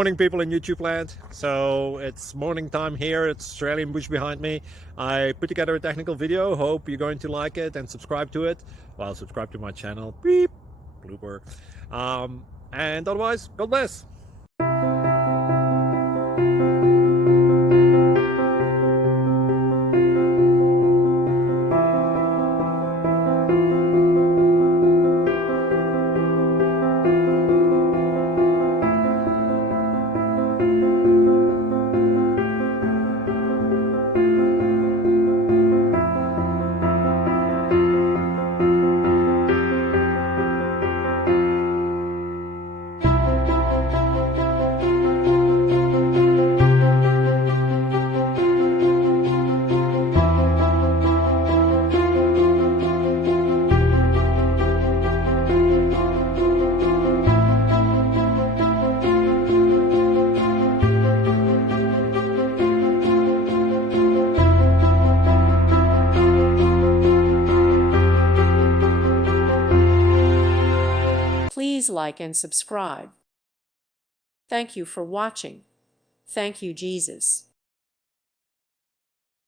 Morning, people in YouTube land. So it's morning time here. It's Australian bush behind me. I put together a technical video. Hope you're going to like it and subscribe to it. Well, subscribe to my channel. Beep, blooper. And otherwise, God bless. Please like and subscribe. Thank you for watching. Thank you, Jesus.